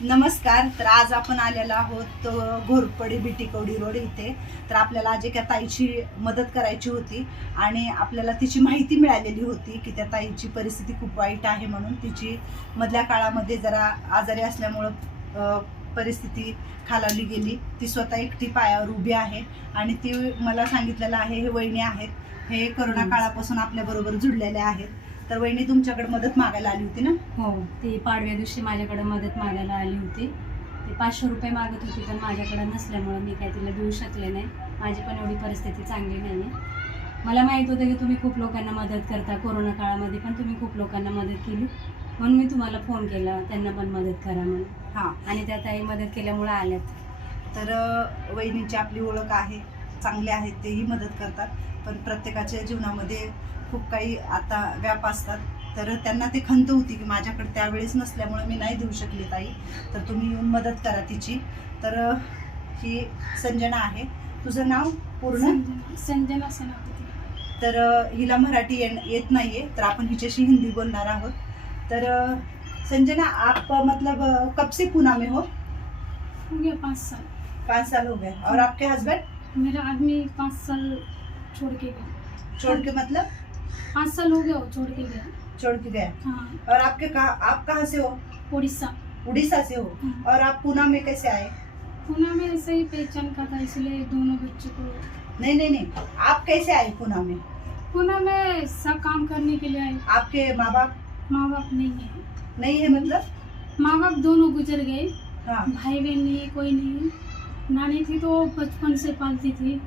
नमस्कार तर आज आपण आलेलो आहोत घोरपडी बिटीकवडी रोड इथे. तर आपल्याला आज एका ताईची मदत करायची होती आणि आपल्याला तिची माहिती मिळालेली होती की त्या ताईची परिस्थिती खूप वाईट आहे म्हणून तिची मधल्या काळामध्ये जरा आजारी असल्यामुळं परिस्थिती खालावली गेली. ती स्वतः एकटी पायावर उभी आहे आणि ती मला सांगितलेलं आहे हे वहिनी आहेत. हे करोना काळापासून आपल्याबरोबर जुडलेले आहेत. तर वहिनी तुमच्याकडे मदत मागायला आली होती ना? हो ती पाडव्या दिवशी माझ्याकडे मदत मागायला आली होती. ती पाचशे रुपये मागत होती पण माझ्याकडे नसल्यामुळं मी काय तिला देऊ शकले नाही. माझी पण एवढी परिस्थिती चांगली नाही आहे मला माहीत होतं की तुम्ही खूप लोकांना मदत करता कोरोना काळामध्ये पण तुम्ही खूप लोकांना मदत केली. म्हणून मी तुम्हाला फोन केला त्यांना पण मदत करा म्हणून. हां. आणि त्या ताई मदत केल्यामुळं आल्यात. तर वहिनीची आपली ओळख आहे चांगले आहेत तेही मदत करतात. पण प्रत्येकाच्या जीवनामध्ये खूप काही आता व्याप असतात. तर त्यांना ते खंत होती की माझ्याकडे त्यावेळेस नसल्यामुळे मी नाही देऊ शकली ताई. तर तुम्ही येऊन मदत करा तिची. तर ही संजना आहे. तुझं नाव पूर्ण? संजना संजना सेनापती तर हिला मराठी येत नाहीये. तर आपण हिच्याशी हिंदी बोलणार आहोत. तर संजना आप मतलब कब से पूना में हो? हो गया पाँच साल. पाँच साल हो गए और आपके हस्बैंड मेरा आदमी पाँच साल छोड़ के गया. छोड़ के मतलब? पाँच साल हो गया वो छोड़ के गया। छोड़ के गया? हाँ। और आपके कहा आप कहाँ से हो? उड़ीसा। उड़ीसा से हो? हाँ। और आप पूना में कैसे आए? पूना में ऐसे ही पहचान का था इसलिए दोनों बच्चों को। नहीं नहीं नहीं। आप कैसे आए पूना में? पूना में सब काम करने के लिए आए। आपके माँ बाप माँ बाप नहीं है। नहीं है मतलब? माँ बाप दोनों गुजर गए। हाँ। भाई बहन नहीं है कोई नहीं है। नानी थी तो बचपन से पालती थी।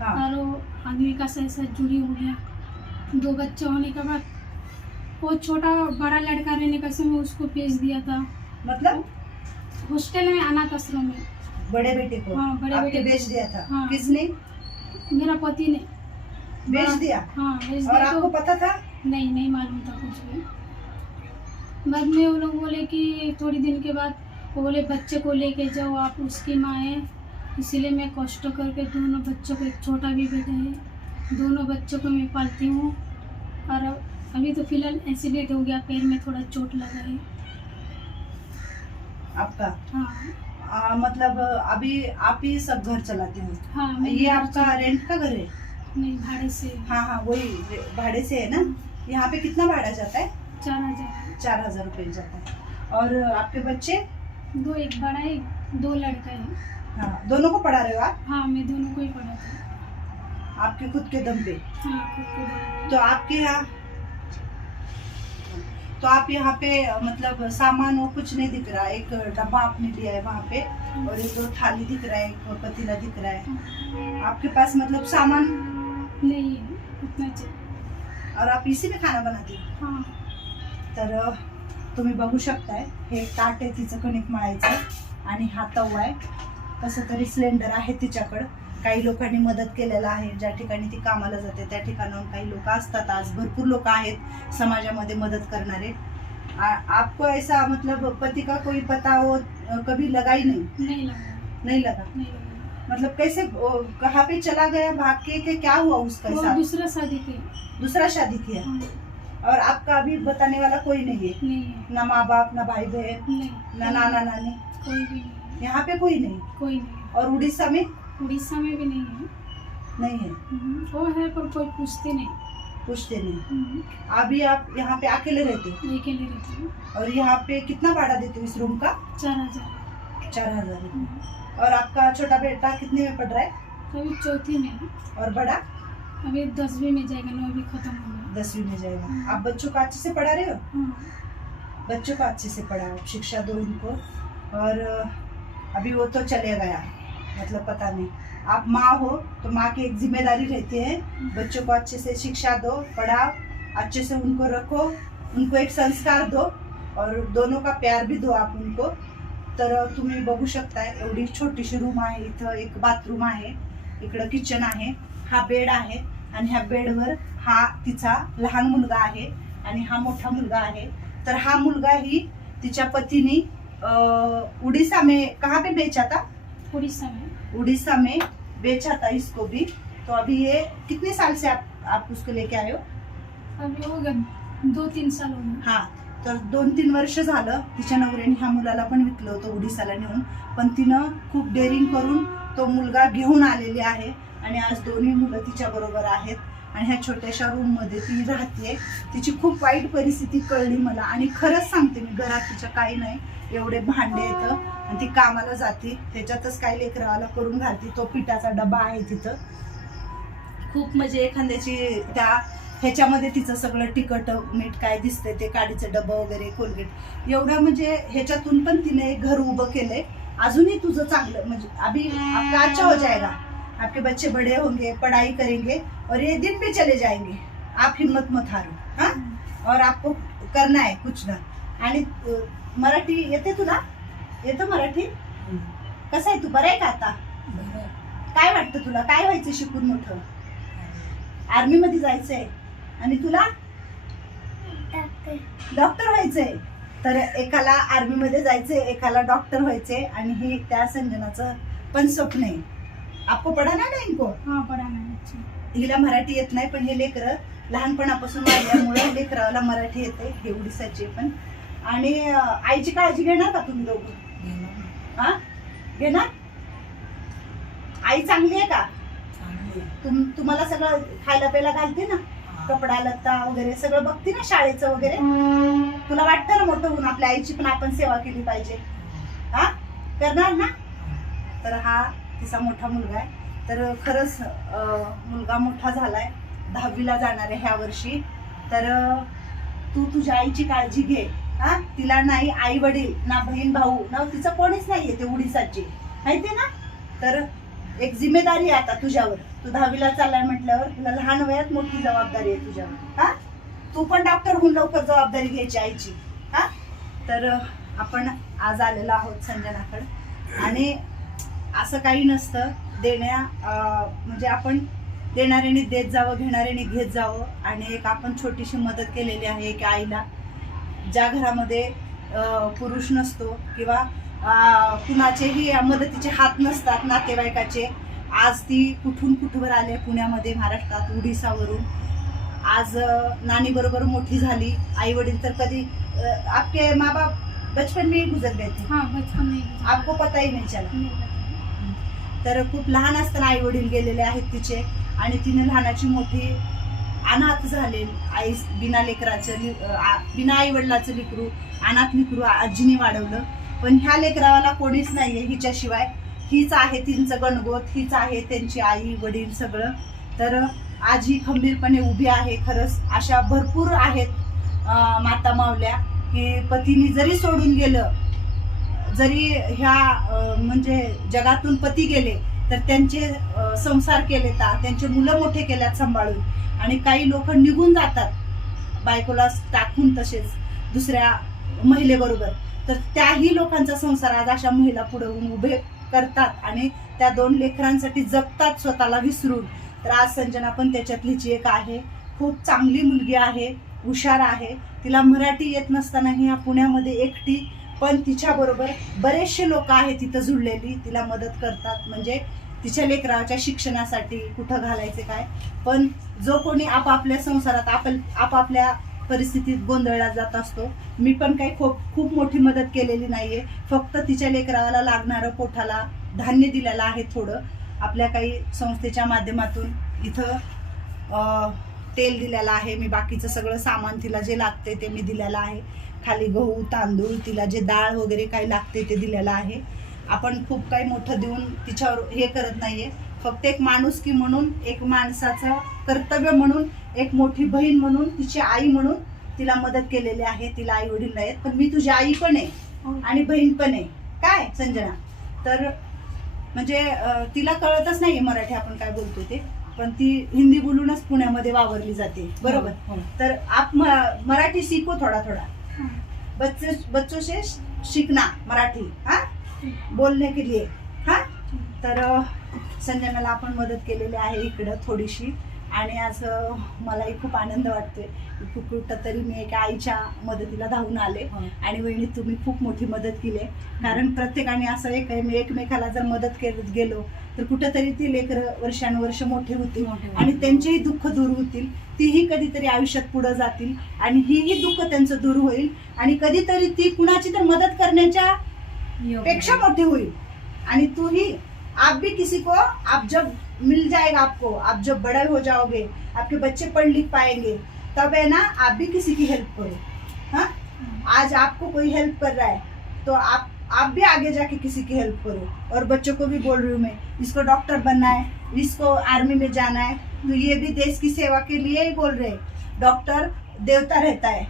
हाँ। और आदमी का सही जुड़ी हुई गया दो बच्चे होने के बाद वो छोटा बड़ा लड़का रहने का समय उसको भेज दिया था। मतलब? हॉस्टल में अनाथ आश्रम में। बड़े बेटे को? हाँ, बड़े बेटे भेज दिया था? हाँ। किसने? मेरा पति ने। भेज दिया? हाँ भेज दिया और दिया आपको तो पता था? नहीं नहीं मालूम था कुछ भी। बाद में वो लोग बोले कि थोड़ी दिन के बाद वो बोले बच्चे को लेके जाओ आप उसकी माँ है। इसीलिए मैं कष्ट करके दोनों बच्चों को एक छोटा भी बेटा है दोनों बच्चों को मैं पालती हूँ। और अभी तो फ़िलहाल एक्सीडेंट हो गया पैर में थोड़ा चोट लगा है। आपका? हाँ। आ, मतलब अभी आप ही सब घर चलाते हो? हाँ ये आपका रेंट का घर है? नहीं भाड़े से। हाँ हाँ वही भाड़े से है ना? यहाँ पे कितना भाड़ा जाता है? चार हज़ार। चार हज़ार रुपये जाता है। और आपके बच्चे? दो एक बड़ा है दो लड़का है। हाँ दोनों को पढ़ा रहे हो आप? हाँ मैं दोनों को ही पढ़ा था आपके खुद के दम पे। तो आपके यहाँ तो आप यहाँ पे मतलब सामान वो कुछ नहीं दिख रहा। एक डब्बा आपने लिया है वहाँ पे और एक दो थाली दिख रहा है एक पतीला दिख रहा है। आपके पास मतलब सामान? नहीं उतना और आप इसी में खाना बनाते हो? तर तुम्ही बघू शकताय हे ताट आहे तिचं कणिक मळायचं आणि हा तवा आहे. कसं तरी सिलेंडर आहे तिच्याकडं. काही लोकांनी मदत केलेलं आहे ज्या ठिकाणी ती कामाला जाते त्या ठिकाणाहून काही लोक असतात. आज भरपूर लोक आहेत समाजामध्ये मदत करणारे. आपको ऐसा मतलब पति का कोई पता हो कभी लगा ही नहीं? नहीं लगा। नहीं लगा? नहीं लगा। मतलब कैसे कहाँ पे चला गया भाग के कि क्या हुआ उसका साथ? दूसरा शादी के। दूसरा शादी किया और आपका अभी बताने वाला कोई नहीं है? नहीं ना माँ बाप ना भाई बहन ना नाना नानी? कोई भी यहाँ पे कोई नहीं? कोई नहीं और उड़ीसा में? उड़ीसा में भी नहीं है। नहीं है। हम्म, वो है पर कोई पूछते नहीं। पूछते नहीं। हम्म, अभी आप यहाँ पे अकेले रहते हो? अकेले रहते हैं। और यहाँ पे कितना भाड़ा देते हो इस रूम का? चार हज़ार। चार हज़ार हम्म, और आपका छोटा बेटा कितने में पढ़ रहा है? अभी चौथी में है। और बड़ा? अभी दसवीं में जाएगा नौवीं खत्म हो गया दसवीं में जाएगा। आप बच्चों को अच्छे से पढ़ा रहे हो? हाँ, बच्चों को अच्छे से पढ़ाओ शिक्षा दो इनको। और अभी वो तो चले गया। मतलब पता नहीं। आप माँ हो तो माँ की एक जिम्मेदारी रहती है बच्चों को अच्छे से शिक्षा दो पढ़ाओ अच्छे से उनको रखो उनको एक संस्कार दो और दोनों का प्यार भी दो आप उनको। तर तुम्ही बघू शकताय एवढी छोटीशी रूम आहे इथं एक बाथरूम आहे इकडं किचन आहे हा बेड आहे आणि ह्या बेडवर हा तिचा लहान मुलगा आहे आणि हा मोठा मुलगा आहे. तर हा मुलगा ही तिच्या पतीने उड़ीसा में कहाँ पे बेचा था? उड़ीसा में। उड़ीसा में बेचा था इसको भी। तो अभी ये कितने साल से आप आप उसको लेके आए हो? अभी हो गया दो तीन साल हो गए। हाँ तर दोन तीन वर्ष झालं तिच्या नवऱ्याने ह्या मुलाला पण विकलं होतं उडीसाला नेऊन. पण तिनं खूप डेअरिंग करून तो मुलगा घेऊन आलेली आहे. आणि आज दोन्ही मुलं तिच्या बरोबर आहेत. आणि ह्या छोट्याशा रूममध्ये ती राहते तिची खूप वाईट परिस्थिती कळली मला. आणि खरंच सांगते मी घरात तिच्या काही नाही. एवढे भांडे येतं आणि ती कामाला जाते. त्याच्यातच काही लेकरावाला करून घालते. तो पिठाचा डबा आहे तिथं. खूप म्हणजे एखाद्याची त्या ह्याच्यामध्ये तिचं सगळं तिखट मीठ काय दिसतंय ते काडीचं डबं वगैरे कोलगेट. एवढं म्हणजे ह्याच्यातून पण तिने घर उभं केलंय. अजूनही तुझं चांगलं. म्हणजे अभी अच्छा हो जाएगा आपके बच्चे बड़े होंगे पढ़ाई करेंगे. और ये दिन भी चले जाएंगे। आप हिम्मत मत हारो हाँ? और आपको करना है कुछ ना। आणि मराठी येते तुला? येतं मराठी? कसं आहे तू? बरं आहे का आता? काय वाटतं तुला? काय व्हायचं शिकून मोठं? आर्मी मध्ये जायचंय. आणि तुला? डॉक्टर व्हायचंय. तर एकाला आर्मी मध्ये जायचंय एकाला डॉक्टर व्हायचंय. आणि हे त्या संजनाचं पण स्वप्न आहे. आपको पडा ना इनको? हाँ पढ़ाना है हिला मराठी येत नाही पण हे लेकरं लहानपणापासून वाढल्यामुळे लेकराला मराठी येते हे उडीसाचे पण. आणि आईची काळजी घेणार का तुम्ही दोघं? हा? घेणार? आई चांगली आहे का? तुम तुम्हाला सगळं खायला प्यायला घालते ना? कपडा लत्ता वगैरे सगळं बघते ना शाळेचं वगैरे? तुला वाटतं ना मोठं होऊन आपल्या आईची पण आपण सेवा केली पाहिजे? हा? करणार ना? तर हा तिचा मोठा मुलगा आहे. तर खरंच मुलगा मोठा झालाय दहावीला जाणार आहे ह्या वर्षी. तर तू तुझ्या आईची काळजी घे. हा? तिला नाही आई वडील ना बहीण भाऊ ना तिचं कोणीच नाहीये ते उडीसाची माहितीये ना? तर एक जिम्मेदारी आहे आता तुझ्यावर. तू दहावीला चाललाय म्हटल्यावर तुला लहान वयात मोठी जबाबदारी आहे तुझ्यावर. हा? तू पण डॉक्टर होऊन लवकर जबाबदारी घ्यायची आईची. हा? तर आपण आज आलेलो आहोत संजनाकडे. आणि असं काही नसतं. देण्या म्हणजे आपण देणाऱ्याने देत जावं घेणाऱ्याने घेत जावं. आणि एक आपण छोटीशी मदत केलेली आहे की आईला. ज्या घरामध्ये पुरुष नसतो किंवा कुणाचेही मदतीचे हात नसतात नातेवाईकाचे आज ती कुठून कुठवर आले पुण्यामध्ये महाराष्ट्रात उडीसावरून. आज नानी बरोबर मोठी झाली. आई वडील तर कधी आपके माँ बाप बचपन में ही गुजर गए थे. हाँ बचपन में आपको पता ही नहीं चला। तर खूप लहान असताना आई वडील गेलेले आहेत तिचे आणि तिने लहानाची मोठी अनाथ झाले. आई बिना लेकराचं बिना आई वडिलाचं लिकरू अनाथ लिकरू आजीने वाढवलं. पण ह्या लेकरावाला कोणीच नाहीये हिच्याशिवाय. हीच आहे तिचं गणगोत हीच आहे त्यांची आई वडील सगळं. तर आज ही खंबीरपणे उभी आहे खरंच. अशा भरपूर आहेत माता मावल्या. की पतीने जरी सोडून गेलं जरी ह्या म्हणजे जगातून पती गेले तर त्यांचे संसार केले तर त्यांचे मुलं मोठे केल्यात सांभाळून. आणि काही लोक निघून जातात बायकोला टाकून तसेच दुसऱ्या महिलेबरोबर. तर त्याही लोकांचा संसार आज अशा महिला पुढे उभे करतात आणि त्या दोन लेकरांसाठी जगतात स्वतःला विसरून. तर आज संजना पण त्याच्यातली जी एक आहे. खूप चांगली मुलगी आहे हुशार आहे. तिला मराठी येत नसतानाही ह्या पुण्यामध्ये एकटी पण तिच्याबरोबर बरेचसे लोक आहेत तिथं जुळलेली तिला मदत करतात. म्हणजे तिच्या लेकराच्या शिक्षणासाठी कुठं घालायचे काय? पण जो कोणी आपापल्या संसारात आप आपापल्या परिस्थितीत गोंधळला जात असतो. मी पण काही खूप खूप मोठी मदत केलेली नाहीये. फक्त तिच्या लेकराला लागणारं पोठाला धान्य दिलेलं आहे थोडं. आपल्या काही संस्थेच्या माध्यमातून इथं तेल दिलेलं आहे. मी बाकीचं सगळं सामान तिला जे लागते ते मी दिलेलं आहे. खाली गहू तांदूळ तिला जे डाळ वगैरे काही लागते ते दिलेलं आहे. आपण खूप काही मोठं देऊन तिच्यावर हे करत नाहीये. फक्त एक माणुसकी म्हणून एक माणसाचं कर्तव्य म्हणून एक मोठी बहीण म्हणून तिची आई म्हणून तिला मदत केलेली आहे तिला आई वडील नाहीत पण मी तुझी आई पण आहे आणि बहीण पण आहे. काय संजना? तर म्हणजे तिला कळतच नाही मराठी आपण काय बोलतो ते. पण ती हिंदी बोलूनच पुण्यामध्ये वावरली जाते. बरोबर? तर आप मराठी सीखो थोडा थोडा. हाँ बच्चे बच्चों से सीखना मराठी हा? बोलने के लिए हा? तर अ, मला आपण मदत केलेली आहे इकडं थोडीशी. आणि आज अं, मलाही खूप आनंद वाटतोय कुठं तरी मी एका आईच्या मदतीला धावून आले हो. आणि वहिनी तुम्ही खूप मोठी मदत केली आहे. कारण प्रत्येकाने असं एक एकमेकाला जर मदत करत गेलो तर कुठंतरी ती लेकरं वर्षानुवर्ष मोठे होतील. आणि त्यांचेही दुःख दूर होतील तीही कधीतरी आयुष्यात पुढे जातील आणि हीही दुःख त्यांचं दूर होईल आणि कधीतरी ती कुणाची तर मदत करण्याच्या. पेक्षा मोठी हुई आणि तू ही आप भी किसी को आप जब मिल जाएगा आपको। आप जब बड़े हो जाओगे आपके बच्चे पढ़ लिख पाएँगे तब है ना आप भी किसी की हेल्प करो। हाँ? आज आपको कोई हेल्प कर रहा है तो आप आप भी आगे जाके किसी की हेल्प करो। और बच्चों को भी बोल रही हूँ मैं इसको डॉक्टर बनना है इसको आर्मी में जाना है तो ये भी देश की सेवा के लिए ही बोल रहे हैं। डॉक्टर देवता रहता है।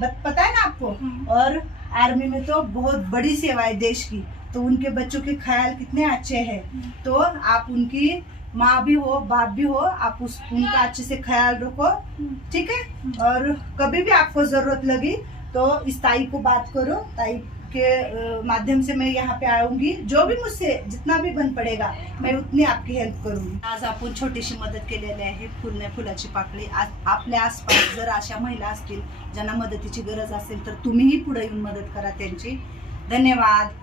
पता है ना आपको? हाँ। और आर्मी में तो बहुत बड़ी सेवा है देश की। तो उनके बच्चों के ख्याल कितने अच्छे हैं। तो आप उनकी माँ भी हो बाप भी हो आप उस उनका अच्छे से ख्याल रखो ठीक है? और कभी भी आपको जरूरत लगी तो इस ताई को बात करो। ताई के माध्यम से मैं यहाँ पे आऊंगी। जो भी मुझसे जितना भी बन पडेगा मैं उतनी आपकी हेल्प करूंगी। आज आपण छोटीशी मदत केलेली आहे फुल फुलाची पाकळी. आज आपल्या आसपास जर अशा महिला असतील ज्यांना मदतीची गरज असेल तर तुम्हीही पुढे येऊन मदत करा त्यांची. धन्यवाद.